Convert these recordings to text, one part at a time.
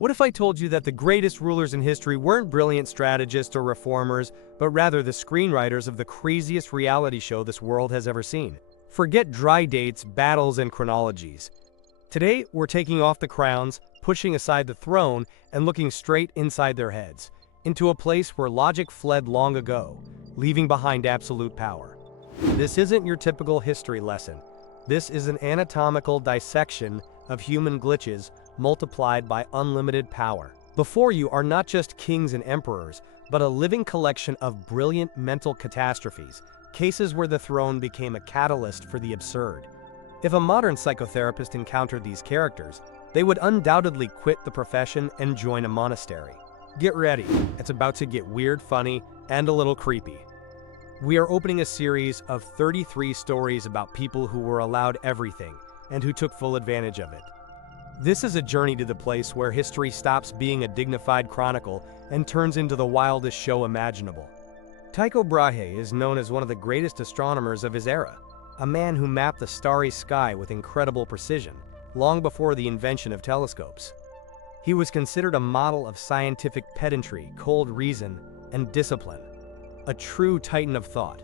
What if I told you that the greatest rulers in history weren't brilliant strategists or reformers, but rather the screenwriters of the craziest reality show this world has ever seen? Forget dry dates, battles, and chronologies. Today, we're taking off the crowns, pushing aside the throne, and looking straight inside their heads, into a place where logic fled long ago, leaving behind absolute power. This isn't your typical history lesson. This is an anatomical dissection of human glitches multiplied by unlimited power. Before you are not just kings and emperors, but a living collection of brilliant mental catastrophes, cases where the throne became a catalyst for the absurd. If a modern psychotherapist encountered these characters, they would undoubtedly quit the profession and join a monastery. Get ready, it's about to get weird, funny, and a little creepy. We are opening a series of 33 stories about people who were allowed everything and who took full advantage of it. This is a journey to the place where history stops being a dignified chronicle and turns into the wildest show imaginable. Tycho Brahe is known as one of the greatest astronomers of his era, a man who mapped the starry sky with incredible precision, long before the invention of telescopes. He was considered a model of scientific pedantry, cold reason, and discipline, a true titan of thought.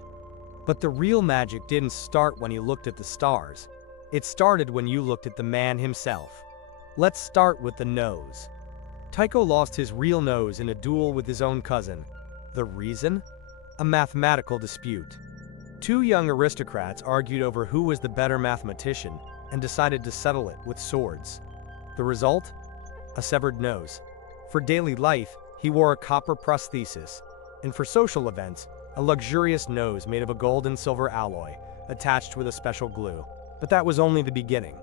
But the real magic didn't start when you looked at the stars. It started when you looked at the man himself. Let's start with the nose. Tycho lost his real nose in a duel with his own cousin. The reason? A mathematical dispute. Two young aristocrats argued over who was the better mathematician and decided to settle it with swords. The result? A severed nose. For daily life, he wore a copper prosthesis, and for social events, a luxurious nose made of a gold and silver alloy, attached with a special glue. But that was only the beginning.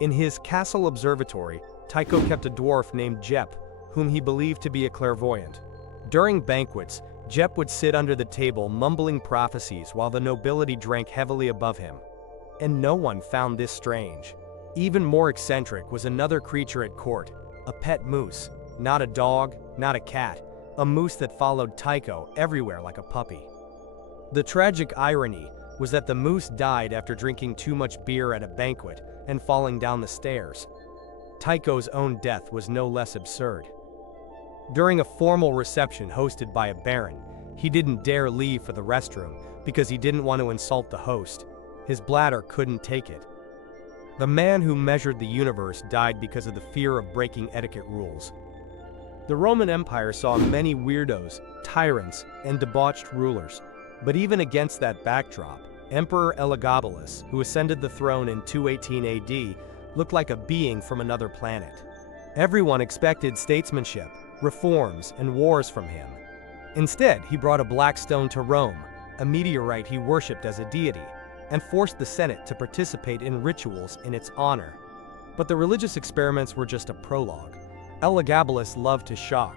In his castle observatory, Tycho kept a dwarf named Jep, whom he believed to be a clairvoyant. During banquets, Jep would sit under the table mumbling prophecies while the nobility drank heavily above him. And no one found this strange. Even more eccentric was another creature at court, a pet moose, not a dog, not a cat, a moose that followed Tycho everywhere like a puppy. The tragic irony was that the moose died after drinking too much beer at a banquet and falling down the stairs. Tycho's own death was no less absurd. During a formal reception hosted by a baron, he didn't dare leave for the restroom because he didn't want to insult the host. His bladder couldn't take it. The man who measured the universe died because of the fear of breaking etiquette rules. The Roman Empire saw many weirdos, tyrants, and debauched rulers, but even against that backdrop, Emperor Elagabalus, who ascended the throne in 218 AD, looked like a being from another planet. Everyone expected statesmanship, reforms, and wars from him. Instead, he brought a black stone to Rome, a meteorite he worshipped as a deity, and forced the Senate to participate in rituals in its honor. But the religious experiments were just a prologue. Elagabalus loved to shock.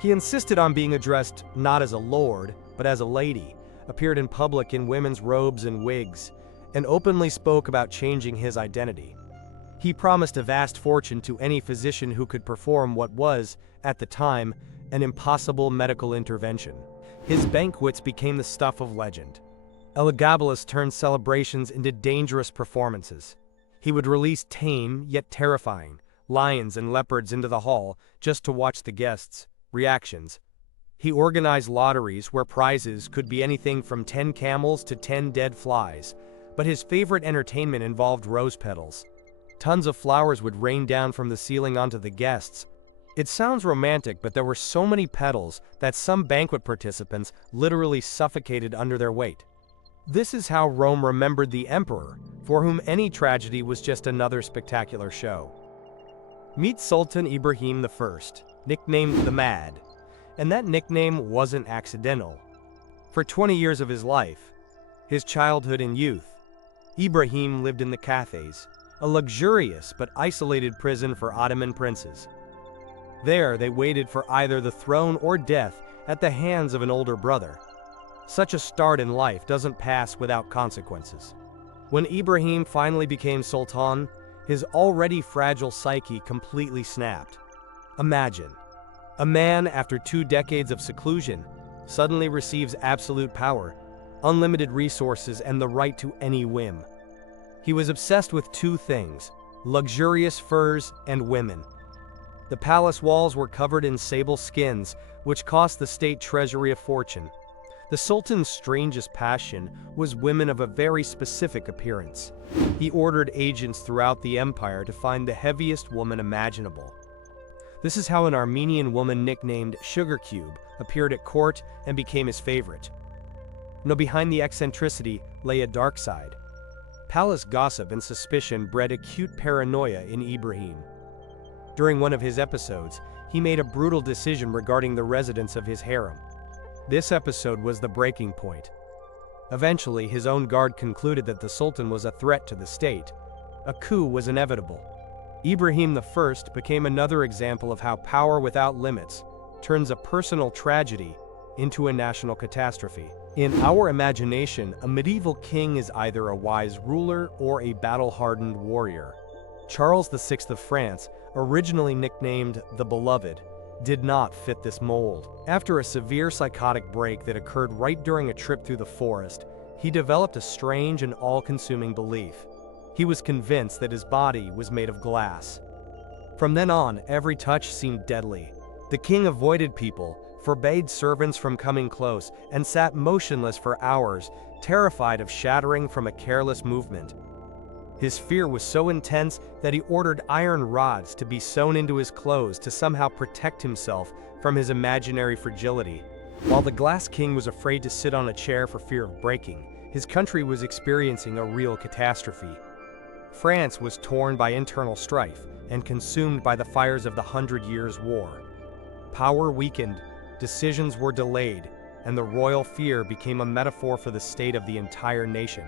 He insisted on being addressed not as a lord, but as a lady, appeared in public in women's robes and wigs, and openly spoke about changing his identity. He promised a vast fortune to any physician who could perform what was, at the time, an impossible medical intervention. His banquets became the stuff of legend. Elagabalus turned celebrations into dangerous performances. He would release tame, yet terrifying, lions and leopards into the hall just to watch the guests' reactions. He organized lotteries where prizes could be anything from 10 camels to 10 dead flies, but his favorite entertainment involved rose petals. Tons of flowers would rain down from the ceiling onto the guests. It sounds romantic, but there were so many petals that some banquet participants literally suffocated under their weight. This is how Rome remembered the emperor, for whom any tragedy was just another spectacular show. Meet Sultan Ibrahim I, nicknamed the Mad. And that nickname wasn't accidental. For 20 years of his life, his childhood and youth, Ibrahim lived in the Cathays, a luxurious but isolated prison for Ottoman princes. There, they waited for either the throne or death at the hands of an older brother. Such a start in life doesn't pass without consequences. When Ibrahim finally became sultan, his already fragile psyche completely snapped. Imagine, a man, after 2 decades of seclusion, suddenly receives absolute power, unlimited resources, and the right to any whim. He was obsessed with 2 things: luxurious furs and women. The palace walls were covered in sable skins, which cost the state treasury a fortune. The Sultan's strangest passion was women of a very specific appearance. He ordered agents throughout the empire to find the heaviest woman imaginable. This is how an Armenian woman nicknamed Sugar Cube appeared at court and became his favorite. No, behind the eccentricity lay a dark side. Palace gossip and suspicion bred acute paranoia in Ibrahim. During one of his episodes, he made a brutal decision regarding the residents of his harem. This episode was the breaking point. Eventually, his own guard concluded that the Sultan was a threat to the state. A coup was inevitable. Ibrahim I became another example of how power without limits turns a personal tragedy into a national catastrophe. In our imagination, a medieval king is either a wise ruler or a battle-hardened warrior. Charles VI of France, originally nicknamed the Beloved, did not fit this mold. After a severe psychotic break that occurred right during a trip through the forest, he developed a strange and all-consuming belief. He was convinced that his body was made of glass. From then on, every touch seemed deadly. The king avoided people, forbade servants from coming close, and sat motionless for hours, terrified of shattering from a careless movement. His fear was so intense that he ordered iron rods to be sewn into his clothes to somehow protect himself from his imaginary fragility. While the Glass King was afraid to sit on a chair for fear of breaking, his country was experiencing a real catastrophe. France was torn by internal strife and consumed by the fires of the 100 Years' War. Power weakened, decisions were delayed, and the royal fear became a metaphor for the state of the entire nation.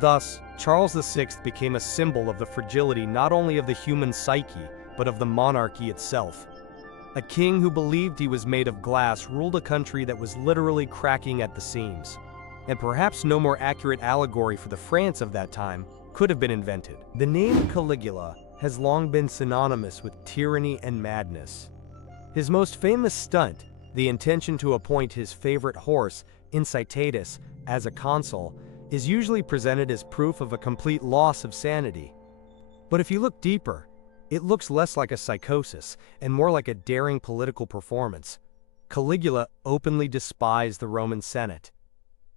Thus, Charles VI became a symbol of the fragility not only of the human psyche, but of the monarchy itself. A king who believed he was made of glass ruled a country that was literally cracking at the seams. And perhaps no more accurate allegory for the France of that time could have been invented. The name Caligula has long been synonymous with tyranny and madness. His most famous stunt, the intention to appoint his favorite horse, Incitatus, as a consul, is usually presented as proof of a complete loss of sanity. But if you look deeper, it looks less like a psychosis and more like a daring political performance. Caligula openly despised the Roman Senate.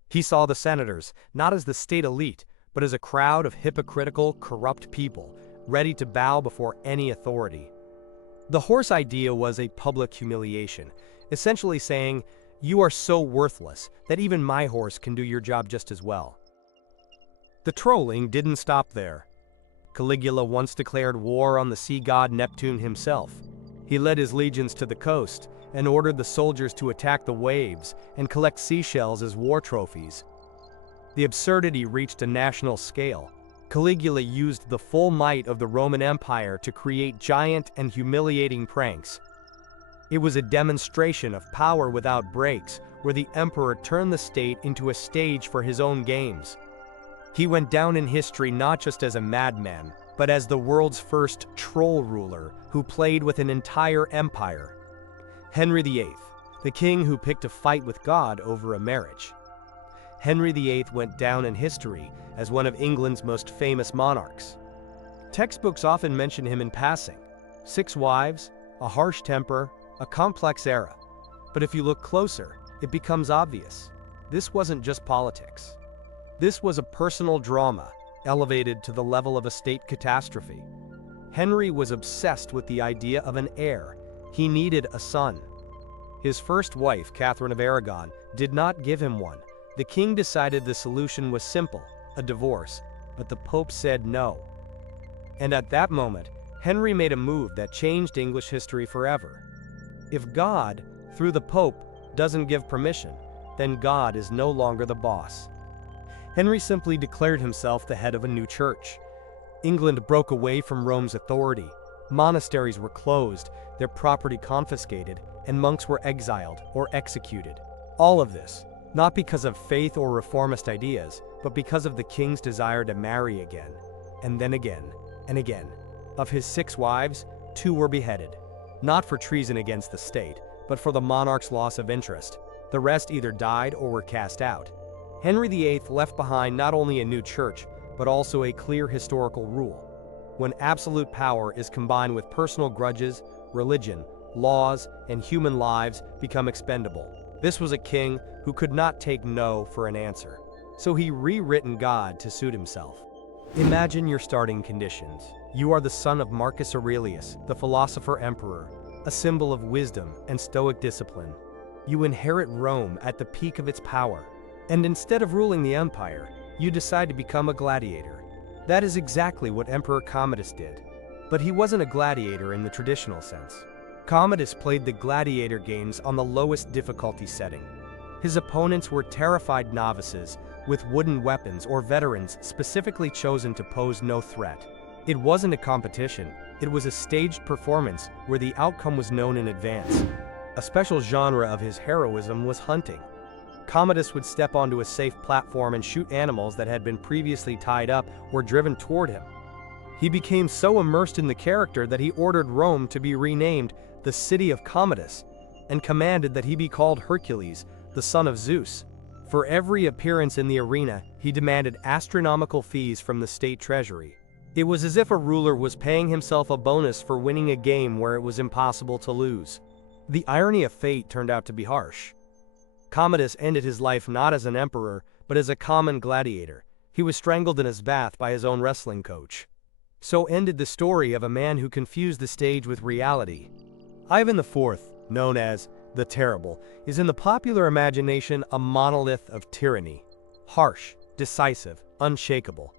He saw the senators not as the state elite, but as a crowd of hypocritical, corrupt people, ready to bow before any authority. The horse idea was a public humiliation, essentially saying, "You are so worthless that even my horse can do your job just as well." The trolling didn't stop there. Caligula once declared war on the sea god Neptune himself. He led his legions to the coast and ordered the soldiers to attack the waves and collect seashells as war trophies. The absurdity reached a national scale. Caligula used the full might of the Roman Empire to create giant and humiliating pranks. It was a demonstration of power without breaks, where the emperor turned the state into a stage for his own games. He went down in history not just as a madman, but as the world's first troll ruler who played with an entire empire. Henry VIII, the king who picked a fight with God over a marriage. Henry VIII went down in history as one of England's most famous monarchs. Textbooks often mention him in passing. 6 wives, a harsh temper, a complex era. But if you look closer, it becomes obvious. This wasn't just politics. This was a personal drama, elevated to the level of a state catastrophe. Henry was obsessed with the idea of an heir. He needed a son. His first wife, Catherine of Aragon, did not give him one. The king decided the solution was simple, a divorce, but the Pope said no. And at that moment, Henry made a move that changed English history forever. If God, through the Pope, doesn't give permission, then God is no longer the boss. Henry simply declared himself the head of a new church. England broke away from Rome's authority. Monasteries were closed, their property confiscated, and monks were exiled or executed. All of this, not because of faith or reformist ideas, but because of the king's desire to marry again, and then again, and again. Of his 6 wives, 2 were beheaded, not for treason against the state, but for the monarch's loss of interest. The rest either died or were cast out. Henry VIII left behind not only a new church, but also a clear historical rule. When absolute power is combined with personal grudges, religion, laws, and human lives become expendable. This was a king who could not take no for an answer. So he rewritten God to suit himself. Imagine your starting conditions. You are the son of Marcus Aurelius, the philosopher emperor, a symbol of wisdom and stoic discipline. You inherit Rome at the peak of its power. And instead of ruling the empire, you decide to become a gladiator. That is exactly what Emperor Commodus did. But he wasn't a gladiator in the traditional sense. Commodus played the gladiator games on the lowest difficulty setting. His opponents were terrified novices with wooden weapons or veterans specifically chosen to pose no threat. It wasn't a competition, it was a staged performance where the outcome was known in advance. A special genre of his heroism was hunting. Commodus would step onto a safe platform and shoot animals that had been previously tied up or driven toward him. He became so immersed in the character that he ordered Rome to be renamed the City of Commodus and commanded that he be called Hercules, the son of Zeus. For every appearance in the arena, he demanded astronomical fees from the state treasury. It was as if a ruler was paying himself a bonus for winning a game where it was impossible to lose. The irony of fate turned out to be harsh. Commodus ended his life not as an emperor, but as a common gladiator. He was strangled in his bath by his own wrestling coach. So ended the story of a man who confused the stage with reality. Ivan IV, known as the Terrible, is in the popular imagination a monolith of tyranny. Harsh, decisive, unshakable.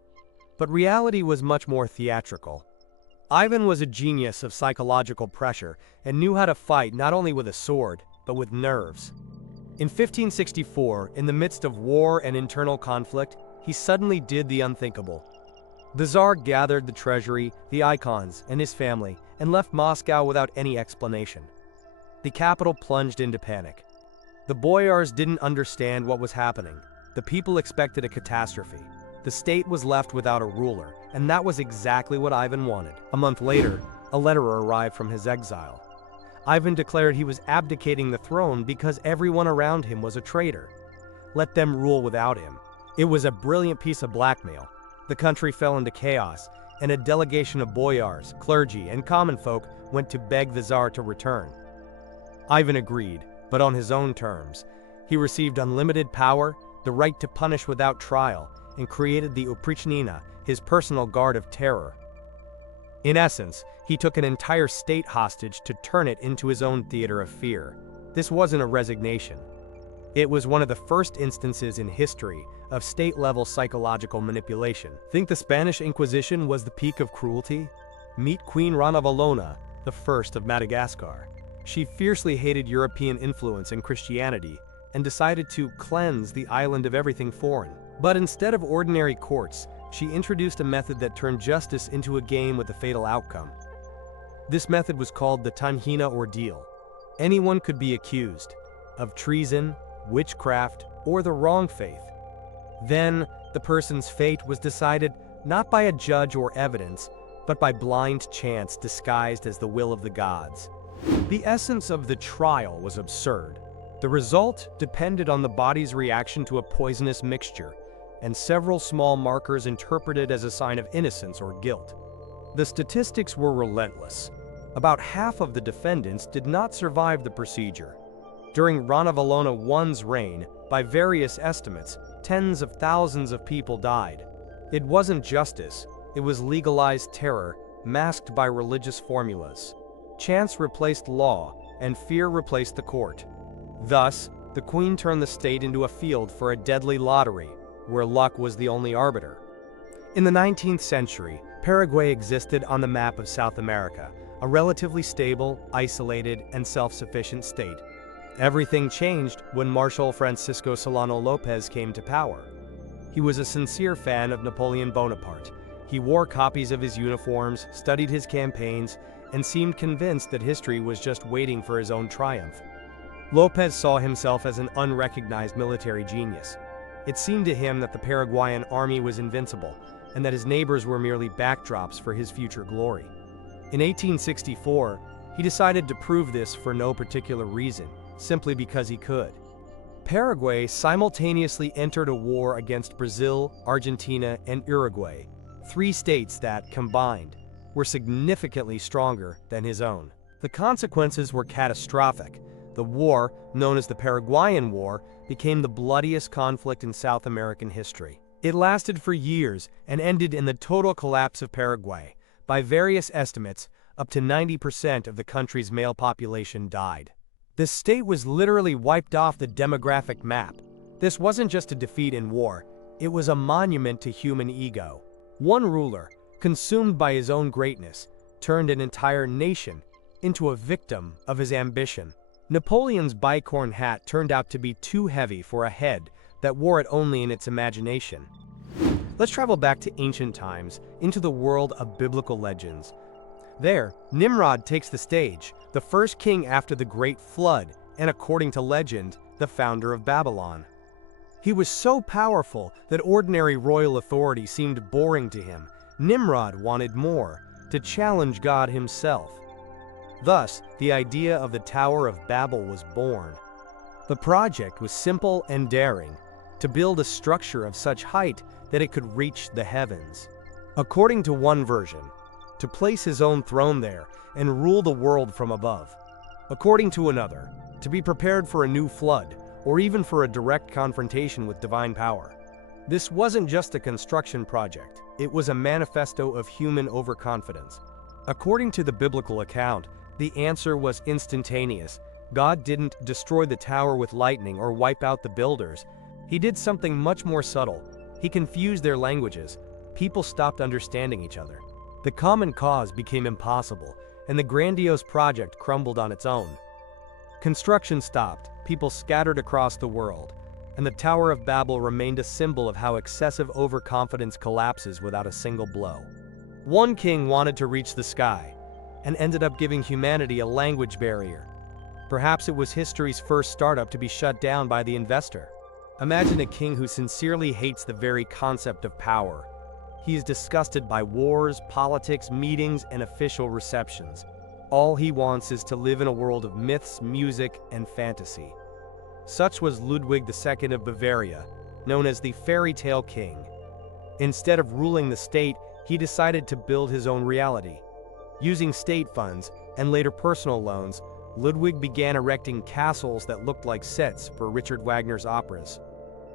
But reality was much more theatrical. Ivan was a genius of psychological pressure and knew how to fight not only with a sword, but with nerves. In 1564, in the midst of war and internal conflict, he suddenly did the unthinkable. The Tsar gathered the treasury, the icons, and his family, and left Moscow without any explanation. The capital plunged into panic. The boyars didn't understand what was happening. The people expected a catastrophe. The state was left without a ruler, and that was exactly what Ivan wanted. A month later, a letter arrived from his exile. Ivan declared he was abdicating the throne because everyone around him was a traitor. Let them rule without him. It was a brilliant piece of blackmail. The country fell into chaos, and a delegation of boyars, clergy, and common folk went to beg the Tsar to return. Ivan agreed, but on his own terms. He received unlimited power, the right to punish without trial, and created the Oprichnina, his personal guard of terror. In essence, he took an entire state hostage to turn it into his own theater of fear. This wasn't a resignation. It was one of the first instances in history of state-level psychological manipulation. Think the Spanish Inquisition was the peak of cruelty? Meet Queen Ranavalona I of Madagascar. She fiercely hated European influence and Christianity and decided to cleanse the island of everything foreign. But instead of ordinary courts, she introduced a method that turned justice into a game with a fatal outcome. This method was called the Tanhina ordeal. Anyone could be accused of treason, witchcraft, or the wrong faith. Then, the person's fate was decided not by a judge or evidence, but by blind chance disguised as the will of the gods. The essence of the trial was absurd. The result depended on the body's reaction to a poisonous mixture, and several small markers interpreted as a sign of innocence or guilt. The statistics were relentless. About half of the defendants did not survive the procedure. During Ranavalona I's reign, by various estimates, tens of thousands of people died. It wasn't justice, it was legalized terror, masked by religious formulas. Chance replaced law, and fear replaced the court. Thus, the queen turned the state into a field for a deadly lottery, where luck was the only arbiter. In the 19th century, Paraguay existed on the map of South America, a relatively stable, isolated, and self-sufficient state. Everything changed when Marshal Francisco Solano Lopez came to power. He was a sincere fan of Napoleon Bonaparte. He wore copies of his uniforms, studied his campaigns, and seemed convinced that history was just waiting for his own triumph. Lopez saw himself as an unrecognized military genius. It seemed to him that the Paraguayan army was invincible, and that his neighbors were merely backdrops for his future glory. In 1864, he decided to prove this for no particular reason, simply because he could. Paraguay simultaneously entered a war against Brazil, Argentina, and Uruguay, three states that, combined, were significantly stronger than his own. The consequences were catastrophic. The war, known as the Paraguayan War, became the bloodiest conflict in South American history. It lasted for years and ended in the total collapse of Paraguay. By various estimates, up to 90% of the country's male population died. The state was literally wiped off the demographic map. This wasn't just a defeat in war, it was a monument to human ego. One ruler, consumed by his own greatness, turned an entire nation into a victim of his ambition. Napoleon's bicorn hat turned out to be too heavy for a head that wore it only in its imagination. Let's travel back to ancient times, into the world of biblical legends. There, Nimrod takes the stage, the first king after the Great Flood, and according to legend, the founder of Babylon. He was so powerful that ordinary royal authority seemed boring to him. Nimrod wanted more, to challenge God himself. Thus, the idea of the Tower of Babel was born. The project was simple and daring, to build a structure of such height that it could reach the heavens. According to one version, to place his own throne there and rule the world from above. According to another, to be prepared for a new flood, or even for a direct confrontation with divine power. This wasn't just a construction project, it was a manifesto of human overconfidence. According to the biblical account, the answer was instantaneous. God didn't destroy the tower with lightning or wipe out the builders. He did something much more subtle. He confused their languages. People stopped understanding each other. The common cause became impossible, and the grandiose project crumbled on its own. Construction stopped, people scattered across the world, and the Tower of Babel remained a symbol of how excessive overconfidence collapses without a single blow. One king wanted to reach the sky, and ended up giving humanity a language barrier. Perhaps it was history's first startup to be shut down by the investor. Imagine a king who sincerely hates the very concept of power. He is disgusted by wars, politics, meetings, and official receptions. All he wants is to live in a world of myths, music, and fantasy. Such was Ludwig II of Bavaria, known as the fairy tale king. Instead of ruling the state, he decided to build his own reality. Using state funds, and later personal loans, Ludwig began erecting castles that looked like sets for Richard Wagner's operas.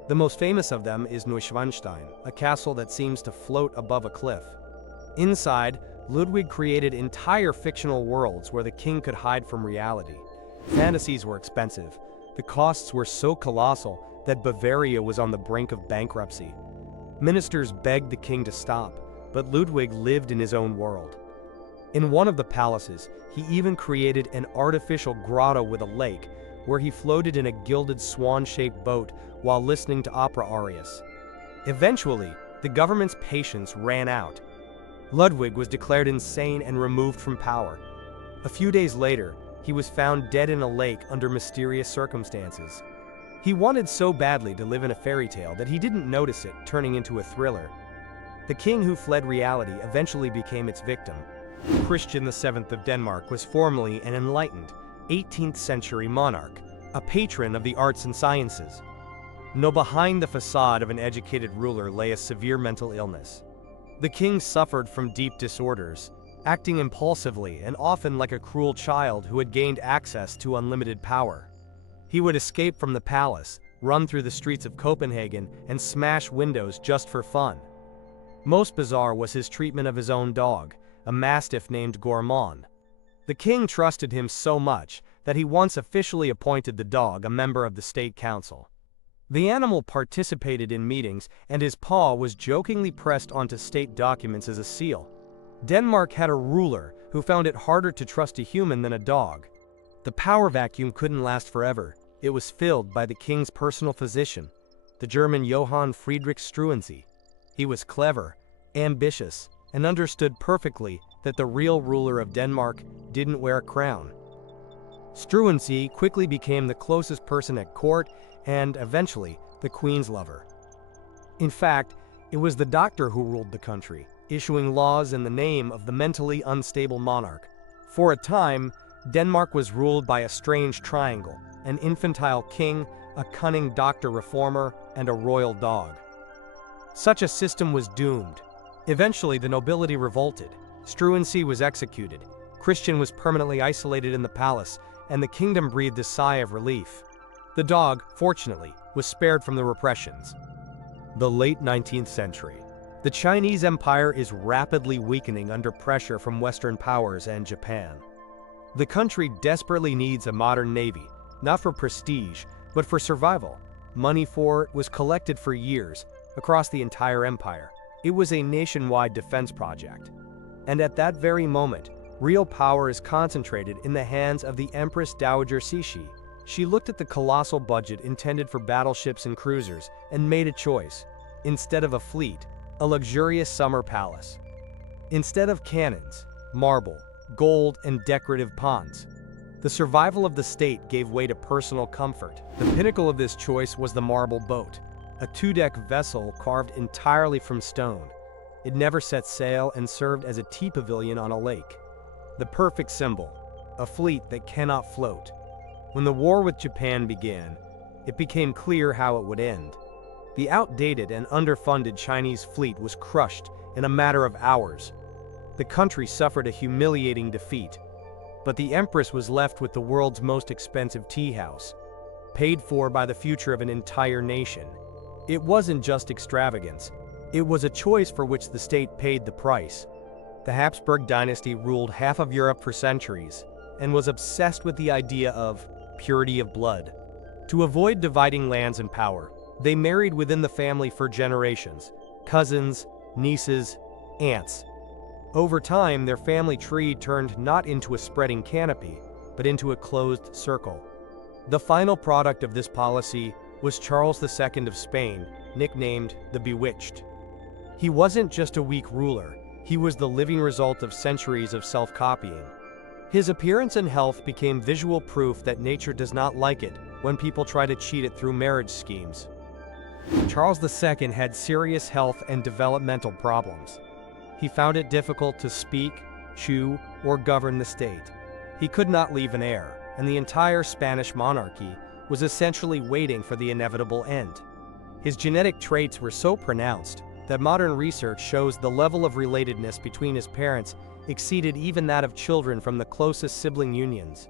The most famous of them is Neuschwanstein, a castle that seems to float above a cliff. Inside, Ludwig created entire fictional worlds where the king could hide from reality. Fantasies were expensive. The costs were so colossal that Bavaria was on the brink of bankruptcy. Ministers begged the king to stop, but Ludwig lived in his own world. In one of the palaces, he even created an artificial grotto with a lake, where he floated in a gilded swan-shaped boat while listening to opera arias. Eventually, the government's patience ran out. Ludwig was declared insane and removed from power. A few days later, he was found dead in a lake under mysterious circumstances. He wanted so badly to live in a fairy tale that he didn't notice it turning into a thriller. The king who fled reality eventually became its victim. Christian VII of Denmark was formerly an enlightened, 18th century monarch, a patron of the arts and sciences. No, behind the facade of an educated ruler lay a severe mental illness. The king suffered from deep disorders, acting impulsively and often like a cruel child who had gained access to unlimited power. He would escape from the palace, run through the streets of Copenhagen, and smash windows just for fun. Most bizarre was his treatment of his own dog, a mastiff named Gourmand. The king trusted him so much that he once officially appointed the dog a member of the state council. The animal participated in meetings, and his paw was jokingly pressed onto state documents as a seal. Denmark had a ruler who found it harder to trust a human than a dog. The power vacuum couldn't last forever. It was filled by the king's personal physician, the German Johann Friedrich Struensee. He was clever, ambitious, and understood perfectly that the real ruler of Denmark didn't wear a crown. Struensee quickly became the closest person at court and, eventually, the queen's lover. In fact, it was the doctor who ruled the country, issuing laws in the name of the mentally unstable monarch. For a time, Denmark was ruled by a strange triangle: an infantile king, a cunning doctor reformer, and a royal dog. Such a system was doomed. Eventually, the nobility revolted. Struensee was executed. Christian was permanently isolated in the palace, and the kingdom breathed a sigh of relief. The dog, fortunately, was spared from the repressions. The late 19th century. The Chinese Empire is rapidly weakening under pressure from Western powers and Japan. The country desperately needs a modern navy, not for prestige, but for survival. Money for it was collected for years, across the entire empire. It was a nationwide defense project. And at that very moment, real power is concentrated in the hands of the Empress Dowager Cixi. She looked at the colossal budget intended for battleships and cruisers and made a choice. Instead of a fleet, a luxurious summer palace. Instead of cannons, marble, gold, and decorative ponds. The survival of the state gave way to personal comfort. The pinnacle of this choice was the marble boat, a two-deck vessel carved entirely from stone. It never set sail and served as a tea pavilion on a lake. The perfect symbol, a fleet that cannot float. When the war with Japan began, it became clear how it would end. The outdated and underfunded Chinese fleet was crushed in a matter of hours. The country suffered a humiliating defeat, but the Empress was left with the world's most expensive tea house, paid for by the future of an entire nation. It wasn't just extravagance, it was a choice for which the state paid the price. The Habsburg dynasty ruled half of Europe for centuries, and was obsessed with the idea of purity of blood. To avoid dividing lands and power, they married within the family for generations, cousins, nieces, aunts. Over time, their family tree turned not into a spreading canopy, but into a closed circle. The final product of this policy was Charles II of Spain, nicknamed the Bewitched. He wasn't just a weak ruler, he was the living result of centuries of self-copying. His appearance and health became visual proof that nature does not like it when people try to cheat it through marriage schemes. Charles II had serious health and developmental problems. He found it difficult to speak, chew, or govern the state. He could not leave an heir, and the entire Spanish monarchy was essentially waiting for the inevitable end. His genetic traits were so pronounced that modern research shows the level of relatedness between his parents exceeded even that of children from the closest sibling unions.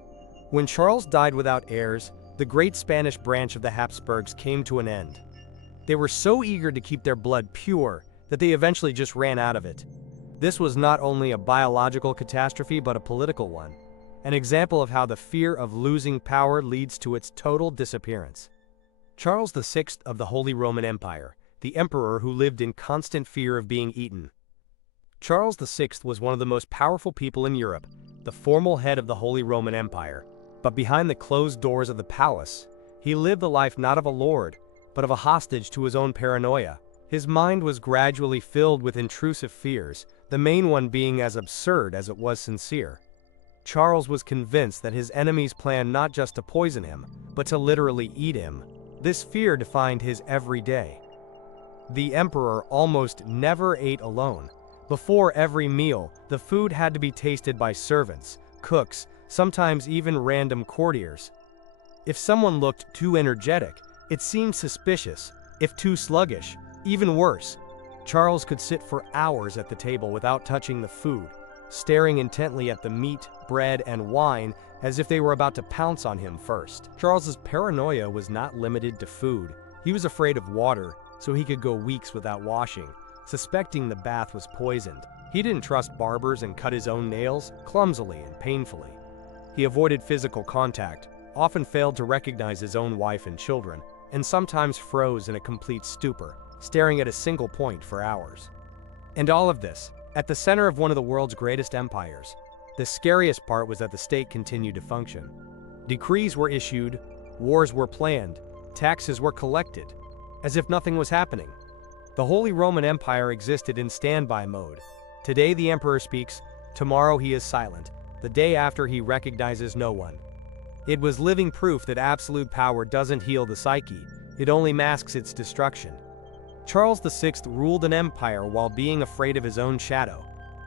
When Charles died without heirs, the great Spanish branch of the Habsburgs came to an end. They were so eager to keep their blood pure that they eventually just ran out of it. This was not only a biological catastrophe but a political one, an example of how the fear of losing power leads to its total disappearance. Charles VI of the Holy Roman Empire, the emperor who lived in constant fear of being eaten. Charles VI was one of the most powerful people in Europe, the formal head of the Holy Roman Empire. But behind the closed doors of the palace, he lived the life not of a lord, but of a hostage to his own paranoia. His mind was gradually filled with intrusive fears, the main one being as absurd as it was sincere. Charles was convinced that his enemies planned not just to poison him, but to literally eat him. This fear defined his every day. The emperor almost never ate alone. Before every meal, the food had to be tasted by servants, cooks, sometimes even random courtiers. If someone looked too energetic, it seemed suspicious. If too sluggish, even worse. Charles could sit for hours at the table without touching the food, staring intently at the meat, bread, and wine as if they were about to pounce on him first. Charles's paranoia was not limited to food. He was afraid of water, so he could go weeks without washing, suspecting the bath was poisoned. He didn't trust barbers and cut his own nails, clumsily and painfully. He avoided physical contact, often failed to recognize his own wife and children, and sometimes froze in a complete stupor, staring at a single point for hours. And all of this, at the center of one of the world's greatest empires. The scariest part was that the state continued to function. Decrees were issued, wars were planned, taxes were collected, as if nothing was happening. The Holy Roman Empire existed in standby mode. Today the emperor speaks, tomorrow he is silent, the day after he recognizes no one. It was living proof that absolute power doesn't heal the psyche, it only masks its destruction. Charles VI ruled an empire while being afraid of his own shadow,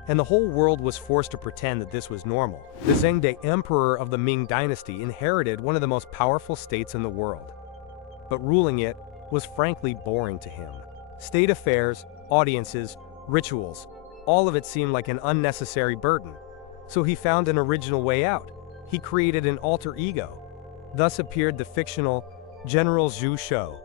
and the whole world was forced to pretend that this was normal. The Zhengde emperor of the Ming dynasty inherited one of the most powerful states in the world. But ruling it was frankly boring to him. State affairs, audiences, rituals, all of it seemed like an unnecessary burden. So he found an original way out. He created an alter ego. Thus appeared the fictional General Zhu Shou.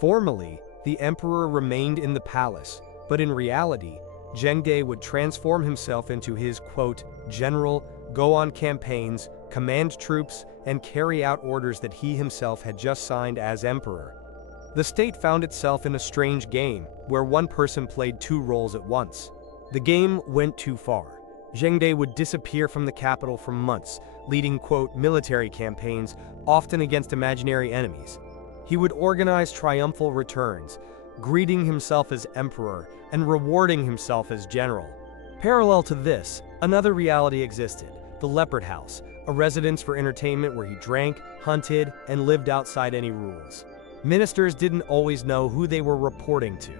Formally, the emperor remained in the palace, but in reality, Zheng De would transform himself into his, quote, general, go on campaigns, command troops, and carry out orders that he himself had just signed as emperor. The state found itself in a strange game, where one person played two roles at once. The game went too far. Zheng De would disappear from the capital for months, leading, quote, military campaigns, often against imaginary enemies. He would organize triumphal returns, greeting himself as emperor and rewarding himself as general. Parallel to this, another reality existed, the Leopard House, a residence for entertainment where he drank, hunted, and lived outside any rules. Ministers didn't always know who they were reporting to,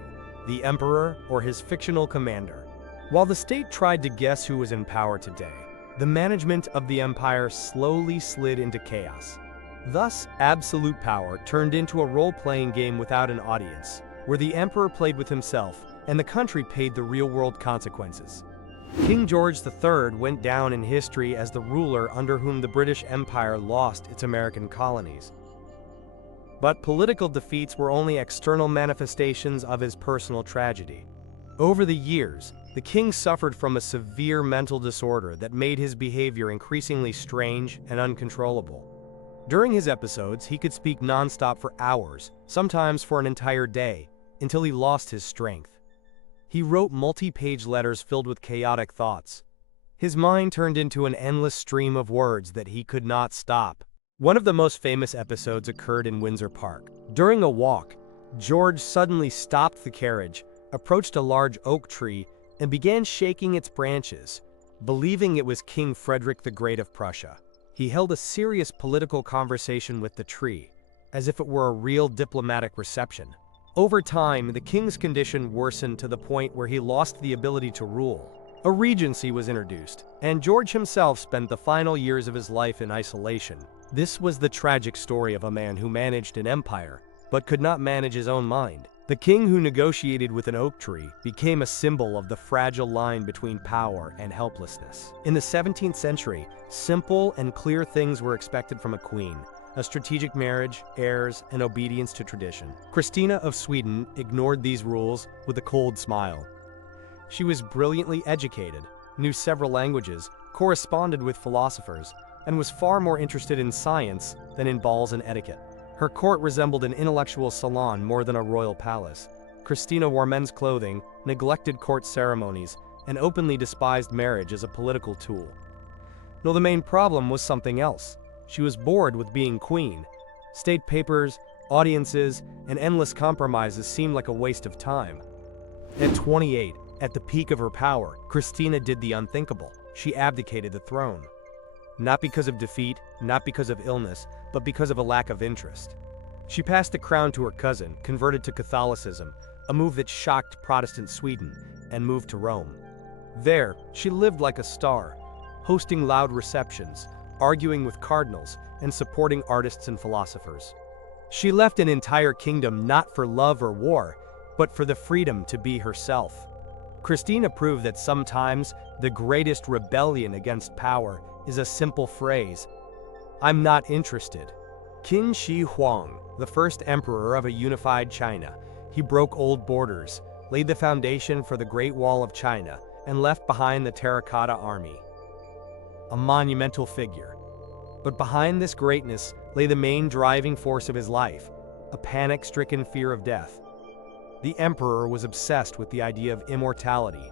the emperor or his fictional commander. While the state tried to guess who was in power today, the management of the empire slowly slid into chaos. Thus, absolute power turned into a role-playing game without an audience, where the emperor played with himself and the country paid the real-world consequences. King George III went down in history as the ruler under whom the British Empire lost its American colonies. But political defeats were only external manifestations of his personal tragedy. Over the years, the king suffered from a severe mental disorder that made his behavior increasingly strange and uncontrollable. During his episodes, he could speak non-stop for hours, sometimes for an entire day, until he lost his strength. He wrote multi-page letters filled with chaotic thoughts. His mind turned into an endless stream of words that he could not stop. One of the most famous episodes occurred in Windsor Park. During a walk, George suddenly stopped the carriage, approached a large oak tree, and began shaking its branches, believing it was King Frederick the Great of Prussia. He held a serious political conversation with the tree, as if it were a real diplomatic reception. Over time, the king's condition worsened to the point where he lost the ability to rule. A regency was introduced, and George himself spent the final years of his life in isolation. This was the tragic story of a man who managed an empire, but could not manage his own mind. The king who negotiated with an oak tree became a symbol of the fragile line between power and helplessness. In the 17th century, simple and clear things were expected from a queen: a strategic marriage, heirs, and obedience to tradition. Christina of Sweden ignored these rules with a cold smile. She was brilliantly educated, knew several languages, corresponded with philosophers, and was far more interested in science than in balls and etiquette. Her court resembled an intellectual salon more than a royal palace. Christina wore men's clothing, neglected court ceremonies, and openly despised marriage as a political tool. No, the main problem was something else. She was bored with being queen. State papers, audiences, and endless compromises seemed like a waste of time. At 28, at the peak of her power, Christina did the unthinkable. She abdicated the throne. Not because of defeat, not because of illness, but because of a lack of interest. She passed the crown to her cousin, converted to Catholicism, a move that shocked Protestant Sweden, and moved to Rome. There, she lived like a star, hosting loud receptions, arguing with cardinals, and supporting artists and philosophers. She left an entire kingdom not for love or war, but for the freedom to be herself. Christina proved that sometimes the greatest rebellion against power is a simple phrase: "I'm not interested." Qin Shi Huang, the first emperor of a unified China, he broke old borders, laid the foundation for the Great Wall of China, and left behind the Terracotta Army. A monumental figure. But behind this greatness lay the main driving force of his life, a panic-stricken fear of death. The emperor was obsessed with the idea of immortality.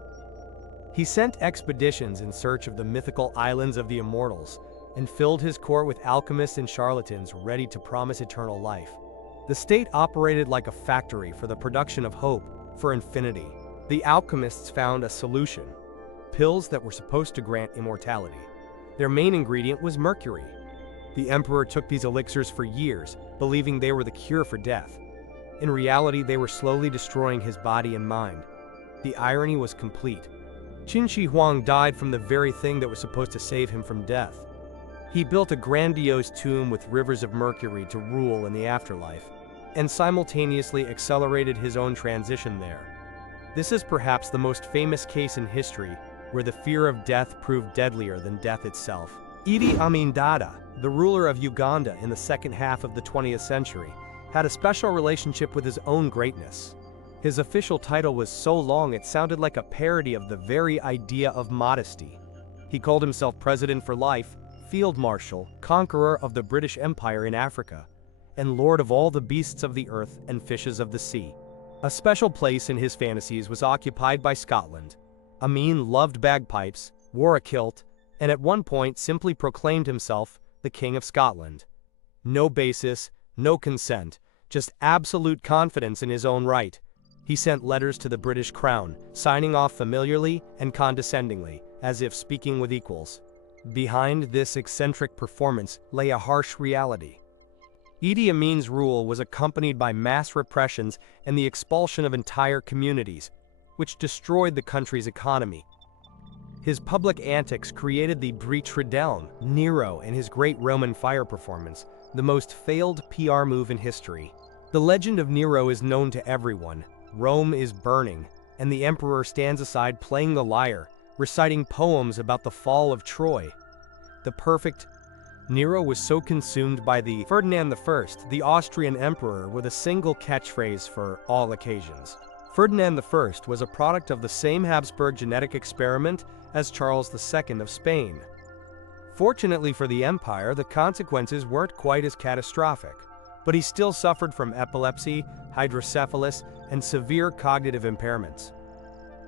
He sent expeditions in search of the mythical islands of the immortals, and filled his court with alchemists and charlatans ready to promise eternal life. The state operated like a factory for the production of hope for infinity. The alchemists found a solution: pills that were supposed to grant immortality. Their main ingredient was mercury. The emperor took these elixirs for years, believing they were the cure for death. In reality, they were slowly destroying his body and mind. The irony was complete. Qin Shi Huang died from the very thing that was supposed to save him from death. He built a grandiose tomb with rivers of mercury to rule in the afterlife, and simultaneously accelerated his own transition there. This is perhaps the most famous case in history where the fear of death proved deadlier than death itself. Idi Amin Dada, the ruler of Uganda in the second half of the 20th century, had a special relationship with his own greatness. His official title was so long it sounded like a parody of the very idea of modesty. He called himself President for Life, Field Marshal, Conqueror of the British Empire in Africa, and Lord of all the beasts of the earth and fishes of the sea. A special place in his fantasies was occupied by Scotland. Amin loved bagpipes, wore a kilt, and at one point simply proclaimed himself the King of Scotland. No basis, no consent, just absolute confidence in his own right. He sent letters to the British Crown, signing off familiarly and condescendingly, as if speaking with equals. Behind this eccentric performance lay a harsh reality. Idi Amin's rule was accompanied by mass repressions and the expulsion of entire communities, which destroyed the country's economy. His public antics created the breach Redelm, Nero, and his great Roman fire performance, the most failed PR move in history. The legend of Nero is known to everyone. Rome is burning, and the emperor stands aside playing the lyre, reciting poems about the fall of Troy. The perfect Nero was so consumed by the Ferdinand I, the Austrian emperor, with a single catchphrase for all occasions. Ferdinand I was a product of the same Habsburg genetic experiment as Charles II of Spain. Fortunately for the empire, the consequences weren't quite as catastrophic, but he still suffered from epilepsy, hydrocephalus, and severe cognitive impairments.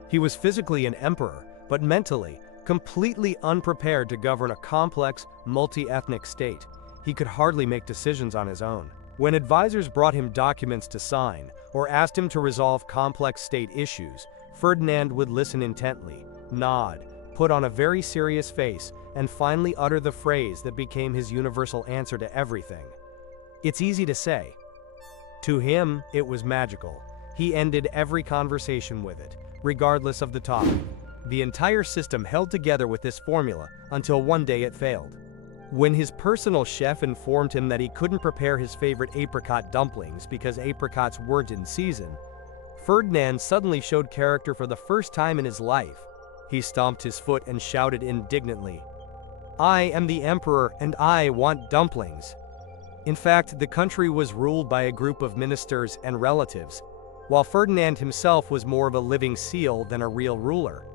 He was physically an emperor, but mentally, completely unprepared to govern a complex, multi-ethnic state. He could hardly make decisions on his own. When advisors brought him documents to sign, or asked him to resolve complex state issues, Ferdinand would listen intently, nod, put on a very serious face, and finally utter the phrase that became his universal answer to everything. It's easy to say. To him, it was magical. He ended every conversation with it, regardless of the topic. The entire system held together with this formula until one day it failed. When his personal chef informed him that he couldn't prepare his favorite apricot dumplings because apricots weren't in season, Ferdinand suddenly showed character for the first time in his life. He stomped his foot and shouted indignantly, "I am the emperor and I want dumplings." In fact, the country was ruled by a group of ministers and relatives, while Ferdinand himself was more of a living seal than a real ruler.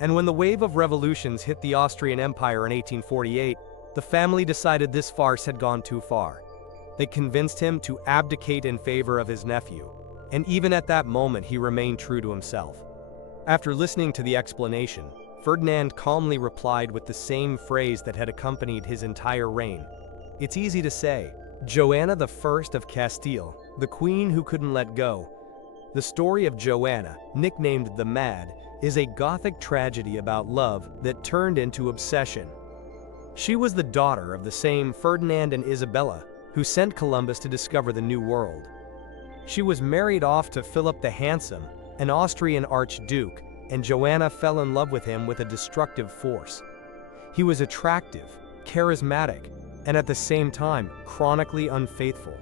And when the wave of revolutions hit the Austrian Empire in 1848, the family decided this farce had gone too far. They convinced him to abdicate in favor of his nephew, and even at that moment he remained true to himself. After listening to the explanation, Ferdinand calmly replied with the same phrase that had accompanied his entire reign. It's easy to say. Joanna I of Castile, the queen who couldn't let go. The story of Joanna, nicknamed the Mad, is a Gothic tragedy about love that turned into obsession. She was the daughter of the same Ferdinand and Isabella, who sent Columbus to discover the New World. She was married off to Philip the Handsome, an Austrian archduke, and Joanna fell in love with him with a destructive force. He was attractive, charismatic, and at the same time, chronically unfaithful.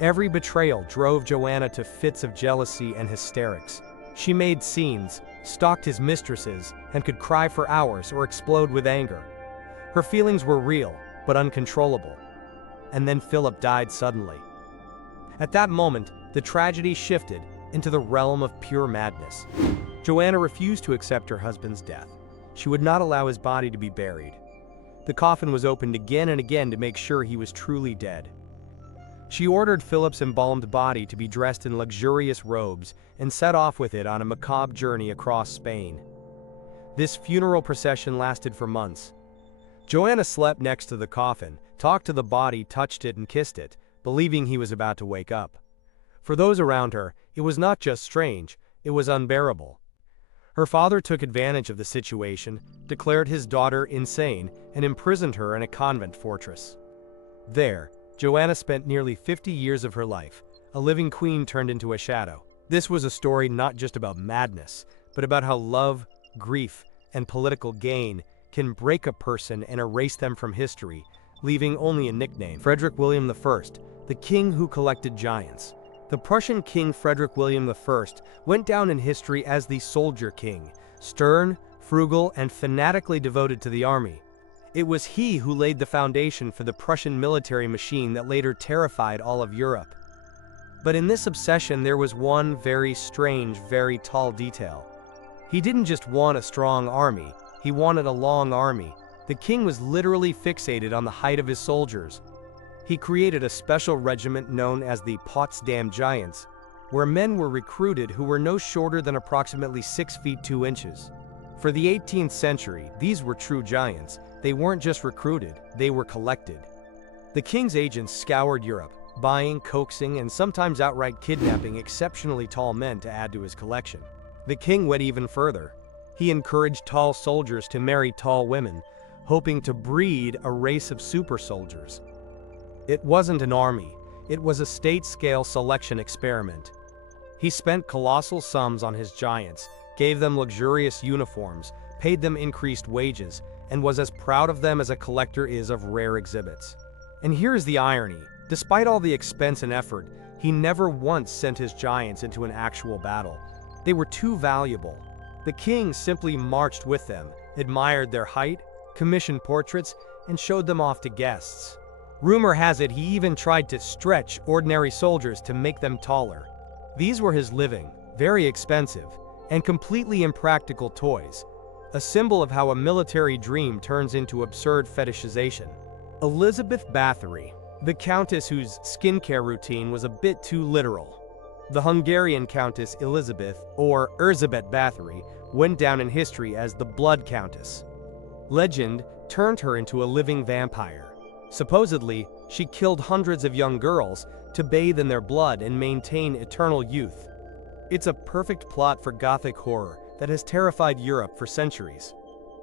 Every betrayal drove Joanna to fits of jealousy and hysterics. She made scenes, stalked his mistresses, and could cry for hours or explode with anger. Her feelings were real, but uncontrollable. And then Philip died suddenly. At that moment, the tragedy shifted into the realm of pure madness. Joanna refused to accept her husband's death. She would not allow his body to be buried. The coffin was opened again and again to make sure he was truly dead. She ordered Philip's embalmed body to be dressed in luxurious robes and set off with it on a macabre journey across Spain. This funeral procession lasted for months. Joanna slept next to the coffin, talked to the body, touched it, and kissed it, believing he was about to wake up. For those around her, it was not just strange, it was unbearable. Her father took advantage of the situation, declared his daughter insane, and imprisoned her in a convent fortress. There, Joanna spent nearly 50 years of her life, a living queen turned into a shadow. This was a story not just about madness, but about how love, grief, and political gain can break a person and erase them from history, leaving only a nickname. Frederick William I, the king who collected giants. The Prussian King Frederick William I went down in history as the Soldier King, stern, frugal, and fanatically devoted to the army. It was he who laid the foundation for the Prussian military machine that later terrified all of Europe. But in this obsession there was one very strange, very tall detail. He didn't just want a strong army, he wanted a long army. The king was literally fixated on the height of his soldiers. He created a special regiment known as the Potsdam Giants, where men were recruited who were no shorter than approximately 6 feet 2 inches. For the 18th century, these were true giants. They weren't just recruited, they were collected. The king's agents scoured Europe, buying, coaxing, and sometimes outright kidnapping exceptionally tall men to add to his collection. The king went even further. He encouraged tall soldiers to marry tall women, hoping to breed a race of super soldiers. It wasn't an army, it was a state-scale selection experiment. He spent colossal sums on his giants, gave them luxurious uniforms, paid them increased wages, and was as proud of them as a collector is of rare exhibits. And here's the irony. Despite all the expense and effort, he never once sent his giants into an actual battle. They were too valuable. The king simply marched with them, admired their height, commissioned portraits, and showed them off to guests. Rumor has it he even tried to stretch ordinary soldiers to make them taller. These were his living, very expensive, and completely impractical toys, a symbol of how a military dream turns into absurd fetishization. Elizabeth Bathory, the countess whose skincare routine was a bit too literal. The Hungarian Countess Elizabeth, or Erzsébet Bathory, went down in history as the Blood Countess. Legend turned her into a living vampire. Supposedly, she killed hundreds of young girls to bathe in their blood and maintain eternal youth. It's a perfect plot for Gothic horror that has terrified Europe for centuries.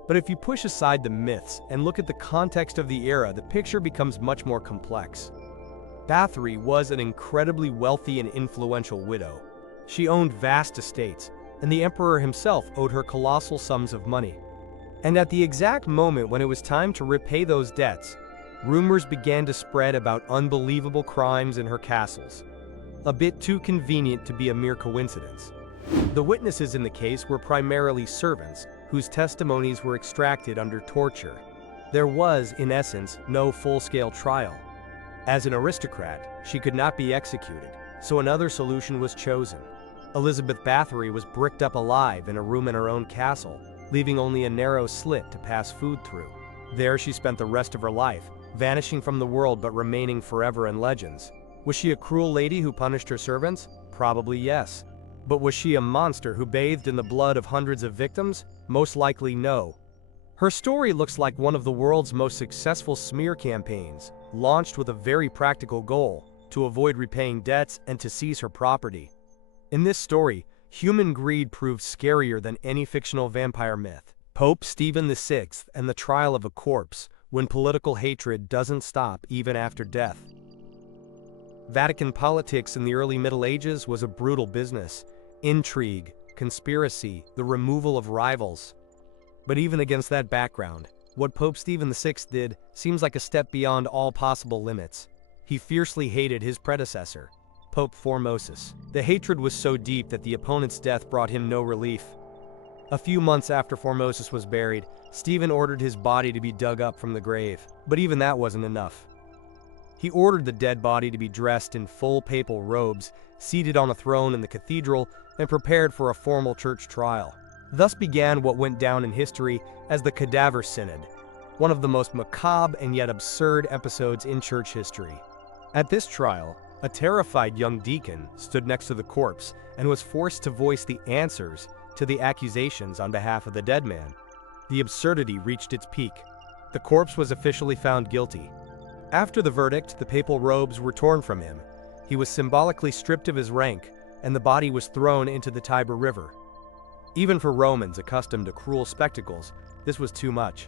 But if you push aside the myths and look at the context of the era, the picture becomes much more complex. Bathory was an incredibly wealthy and influential widow. She owned vast estates, and the emperor himself owed her colossal sums of money. And at the exact moment when it was time to repay those debts, rumors began to spread about unbelievable crimes in her castles. A bit too convenient to be a mere coincidence. The witnesses in the case were primarily servants, whose testimonies were extracted under torture. There was, in essence, no full-scale trial. As an aristocrat, she could not be executed, so another solution was chosen. Elizabeth Bathory was bricked up alive in a room in her own castle, leaving only a narrow slit to pass food through. There she spent the rest of her life, vanishing from the world but remaining forever in legends. Was she a cruel lady who punished her servants? Probably yes. But was she a monster who bathed in the blood of hundreds of victims? Most likely no. Her story looks like one of the world's most successful smear campaigns, launched with a very practical goal: to avoid repaying debts and to seize her property. In this story, human greed proved scarier than any fictional vampire myth. Pope Stephen VI and the trial of a corpse, when political hatred doesn't stop even after death. Vatican politics in the early Middle Ages was a brutal business. Intrigue, conspiracy, the removal of rivals. But even against that background, what Pope Stephen VI did seems like a step beyond all possible limits. He fiercely hated his predecessor, Pope Formosus. The hatred was so deep that the opponent's death brought him no relief. A few months after Formosus was buried, Stephen ordered his body to be dug up from the grave. But even that wasn't enough. He ordered the dead body to be dressed in full papal robes, seated on a throne in the cathedral, and prepared for a formal church trial. Thus began what went down in history as the Cadaver Synod, one of the most macabre and yet absurd episodes in church history. At this trial, a terrified young deacon stood next to the corpse and was forced to voice the answers to the accusations on behalf of the dead man. The absurdity reached its peak. The corpse was officially found guilty. After the verdict, the papal robes were torn from him. He was symbolically stripped of his rank, and the body was thrown into the Tiber River. Even for Romans accustomed to cruel spectacles, this was too much.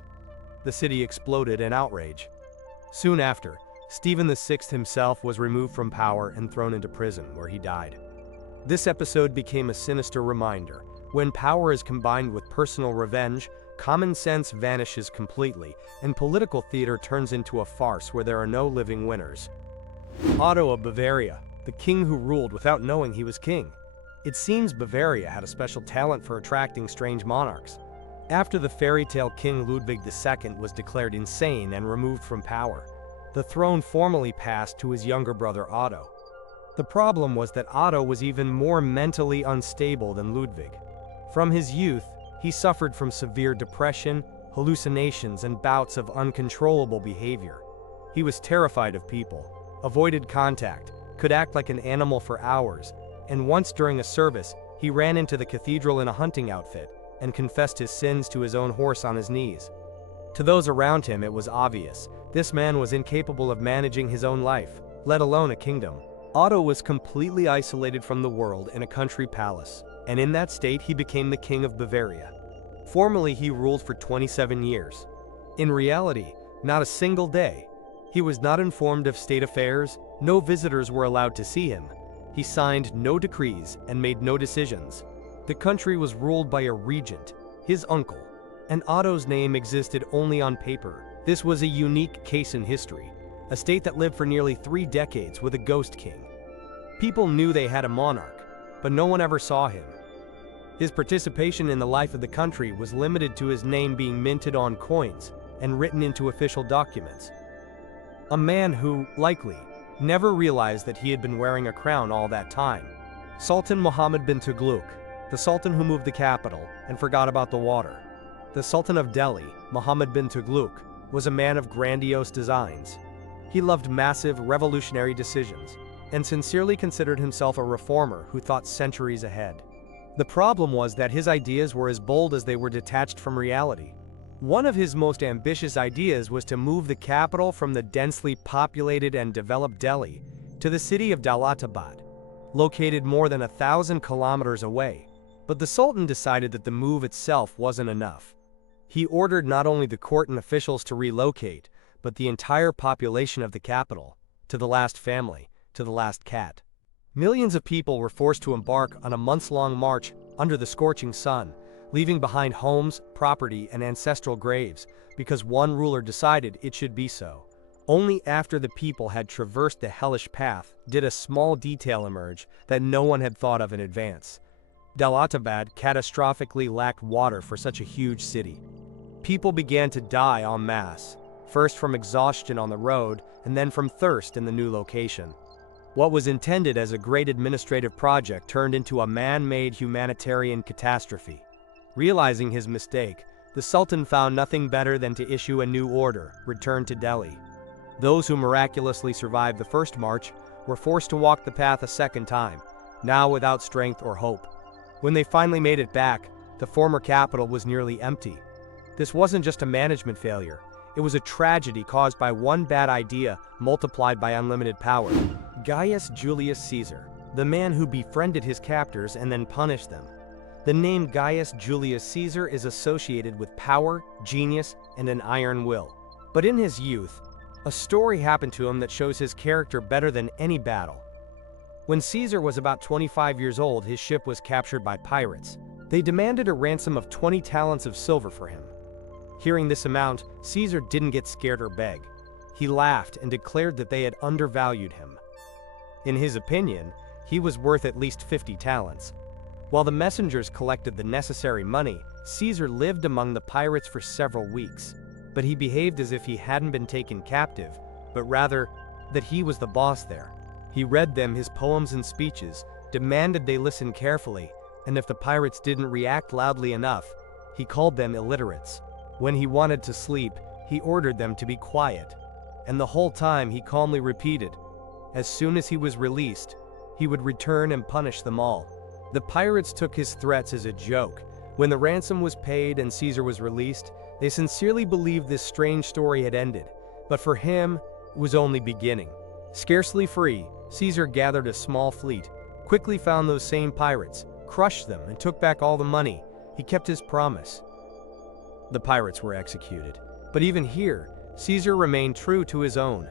The city exploded in outrage. Soon after, Stephen VI himself was removed from power and thrown into prison, where he died. This episode became a sinister reminder. When power is combined with personal revenge, common sense vanishes completely, and political theater turns into a farce where there are no living winners. Otto of Bavaria, the king who ruled without knowing he was king. It seems Bavaria had a special talent for attracting strange monarchs. After the fairy tale King Ludwig II was declared insane and removed from power, the throne formally passed to his younger brother Otto. The problem was that Otto was even more mentally unstable than Ludwig. From his youth, he suffered from severe depression, hallucinations, and bouts of uncontrollable behavior. He was terrified of people, avoided contact, could act like an animal for hours, and once during a service, he ran into the cathedral in a hunting outfit and confessed his sins to his own horse on his knees. To those around him, it was obvious. This man was incapable of managing his own life, let alone a kingdom. Otto was completely isolated from the world in a country palace, and in that state he became the king of Bavaria. Formally, he ruled for 27 years. In reality, not a single day. He was not informed of state affairs, no visitors were allowed to see him. He signed no decrees and made no decisions. The country was ruled by a regent, his uncle, and Otto's name existed only on paper. This was a unique case in history, a state that lived for nearly 3 decades with a ghost king. People knew they had a monarch, but no one ever saw him. His participation in the life of the country was limited to his name being minted on coins and written into official documents. A man who, likely, never realized that he had been wearing a crown all that time. Sultan Muhammad bin Tughlaq, the sultan who moved the capital and forgot about the water. The Sultan of Delhi, Muhammad bin Tughlaq, was a man of grandiose designs. He loved massive, revolutionary decisions, and sincerely considered himself a reformer who thought centuries ahead. The problem was that his ideas were as bold as they were detached from reality. One of his most ambitious ideas was to move the capital from the densely populated and developed Delhi to the city of Daulatabad, located more than 1,000 kilometers away. But the Sultan decided that the move itself wasn't enough. He ordered not only the court and officials to relocate, but the entire population of the capital, to the last family, to the last cat. Millions of people were forced to embark on a months-long march under the scorching sun, leaving behind homes, property, and ancestral graves, because one ruler decided it should be so. Only after the people had traversed the hellish path did a small detail emerge that no one had thought of in advance. Daulatabad catastrophically lacked water for such a huge city. People began to die en masse, first from exhaustion on the road, and then from thirst in the new location. What was intended as a great administrative project turned into a man-made humanitarian catastrophe. Realizing his mistake, the Sultan found nothing better than to issue a new order: return to Delhi. Those who miraculously survived the first march were forced to walk the path a second time, now without strength or hope. When they finally made it back, the former capital was nearly empty. This wasn't just a management failure. It was a tragedy caused by one bad idea multiplied by unlimited power. Gaius Julius Caesar, the man who befriended his captors and then punished them. The name Gaius Julius Caesar is associated with power, genius, and an iron will. But in his youth, a story happened to him that shows his character better than any battle. When Caesar was about 25 years old, his ship was captured by pirates. They demanded a ransom of 20 talents of silver for him. Hearing this amount, Caesar didn't get scared or beg. He laughed and declared that they had undervalued him. In his opinion, he was worth at least 50 talents. While the messengers collected the necessary money, Caesar lived among the pirates for several weeks. But he behaved as if he hadn't been taken captive, but rather that he was the boss there. He read them his poems and speeches, demanded they listen carefully, and if the pirates didn't react loudly enough, he called them illiterates. When he wanted to sleep, he ordered them to be quiet. And the whole time he calmly repeated, as soon as he was released, he would return and punish them all. The pirates took his threats as a joke. When the ransom was paid and Caesar was released, they sincerely believed this strange story had ended. But for him, it was only beginning. Scarcely free, Caesar gathered a small fleet, quickly found those same pirates, crushed them, and took back all the money. He kept his promise. The pirates were executed. But even here, Caesar remained true to his own.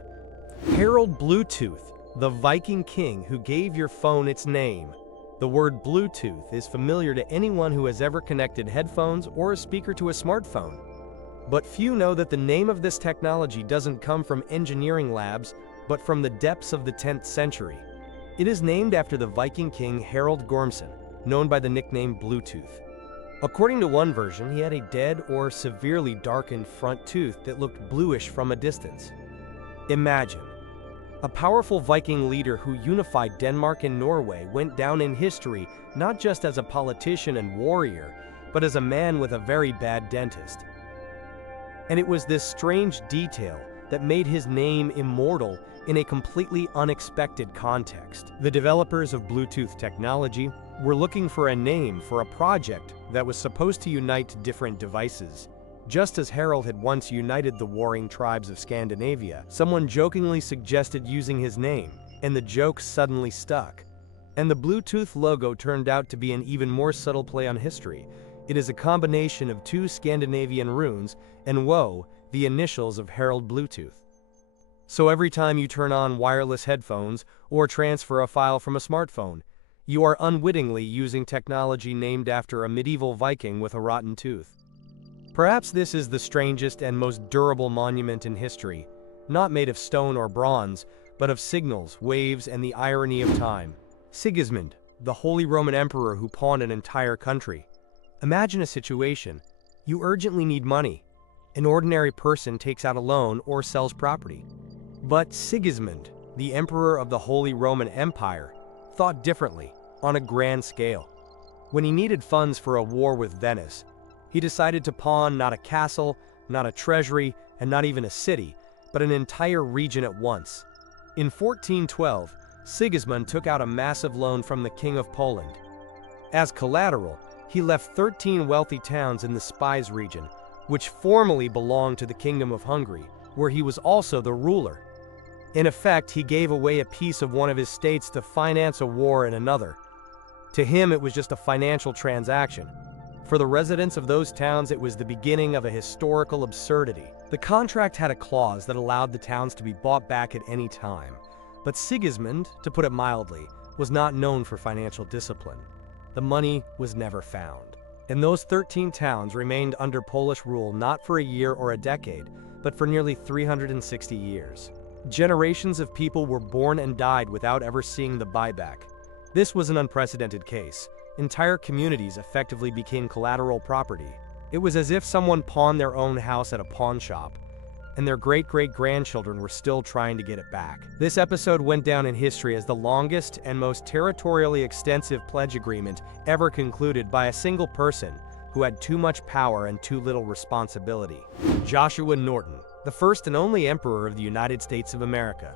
Harold Bluetooth, the Viking king who gave your phone its name. The word Bluetooth is familiar to anyone who has ever connected headphones or a speaker to a smartphone. But few know that the name of this technology doesn't come from engineering labs, but from the depths of the 10th century. It is named after the Viking king Harold Gormson, known by the nickname Bluetooth. According to one version, he had a dead or severely darkened front tooth that looked bluish from a distance. Imagine. A powerful Viking leader who unified Denmark and Norway went down in history not just as a politician and warrior, but as a man with a very bad dentist. And it was this strange detail that made his name immortal in a completely unexpected context. The developers of Bluetooth technology were looking for a name for a project that was supposed to unite different devices. Just as Harald had once united the warring tribes of Scandinavia, someone jokingly suggested using his name, and the joke suddenly stuck. And the Bluetooth logo turned out to be an even more subtle play on history. It is a combination of two Scandinavian runes and woe, the initials of Harald Bluetooth. So every time you turn on wireless headphones or transfer a file from a smartphone, you are unwittingly using technology named after a medieval Viking with a rotten tooth. Perhaps this is the strangest and most durable monument in history, not made of stone or bronze, but of signals, waves, and the irony of time. Sigismund, the Holy Roman Emperor who pawned an entire country. Imagine a situation. You urgently need money. An ordinary person takes out a loan or sells property. But Sigismund, the Emperor of the Holy Roman Empire, thought differently, on a grand scale. When he needed funds for a war with Venice, he decided to pawn not a castle, not a treasury, and not even a city, but an entire region at once. In 1412, Sigismund took out a massive loan from the King of Poland. As collateral, he left 13 wealthy towns in the Spice region, which formerly belonged to the Kingdom of Hungary, where he was also the ruler. In effect, he gave away a piece of one of his states to finance a war in another. To him, it was just a financial transaction. For the residents of those towns, it was the beginning of a historical absurdity. The contract had a clause that allowed the towns to be bought back at any time. But Sigismund, to put it mildly, was not known for financial discipline. The money was never found. And those 13 towns remained under Polish rule not for a year or a decade, but for nearly 360 years. Generations of people were born and died without ever seeing the buyback. This was an unprecedented case. Entire communities effectively became collateral property. It was as if someone pawned their own house at a pawn shop, and their great-great-grandchildren were still trying to get it back. This episode went down in history as the longest and most territorially extensive pledge agreement ever concluded by a single person who had too much power and too little responsibility. Joshua Norton, the first and only emperor of the United States of America.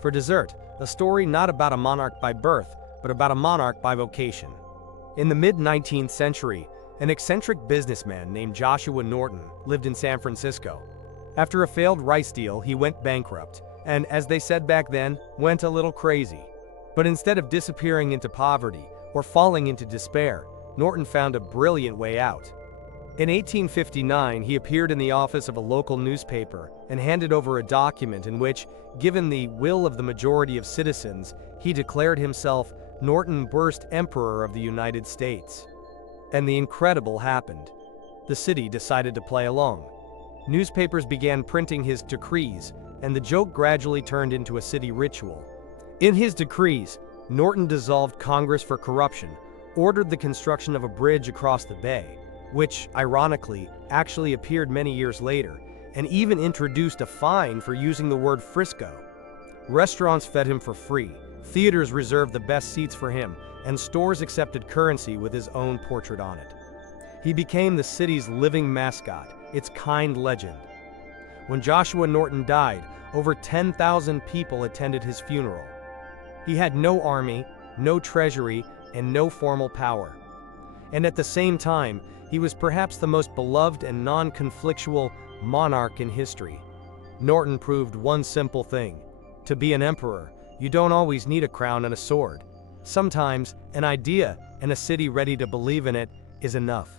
For dessert, a story not about a monarch by birth, but about a monarch by vocation. In the mid-19th century, an eccentric businessman named Joshua Norton lived in San Francisco. After a failed rice deal, he went bankrupt, and as they said back then, went a little crazy. But instead of disappearing into poverty or falling into despair, Norton found a brilliant way out. In 1859, he appeared in the office of a local newspaper and handed over a document in which, given the will of the majority of citizens, he declared himself Norton Burst Emperor of the United States. And the incredible happened. The city decided to play along. Newspapers began printing his decrees, and the joke gradually turned into a city ritual. In his decrees, Norton dissolved Congress for corruption, ordered the construction of a bridge across the bay, which, ironically, actually appeared many years later, and even introduced a fine for using the word Frisco. Restaurants fed him for free, theaters reserved the best seats for him, and stores accepted currency with his own portrait on it. He became the city's living mascot, its kind legend. When Joshua Norton died, over 10,000 people attended his funeral. He had no army, no treasury, and no formal power. And at the same time, he was perhaps the most beloved and non-conflictual monarch in history. Norton proved one simple thing. To be an emperor, you don't always need a crown and a sword. Sometimes, an idea and a city ready to believe in it is enough.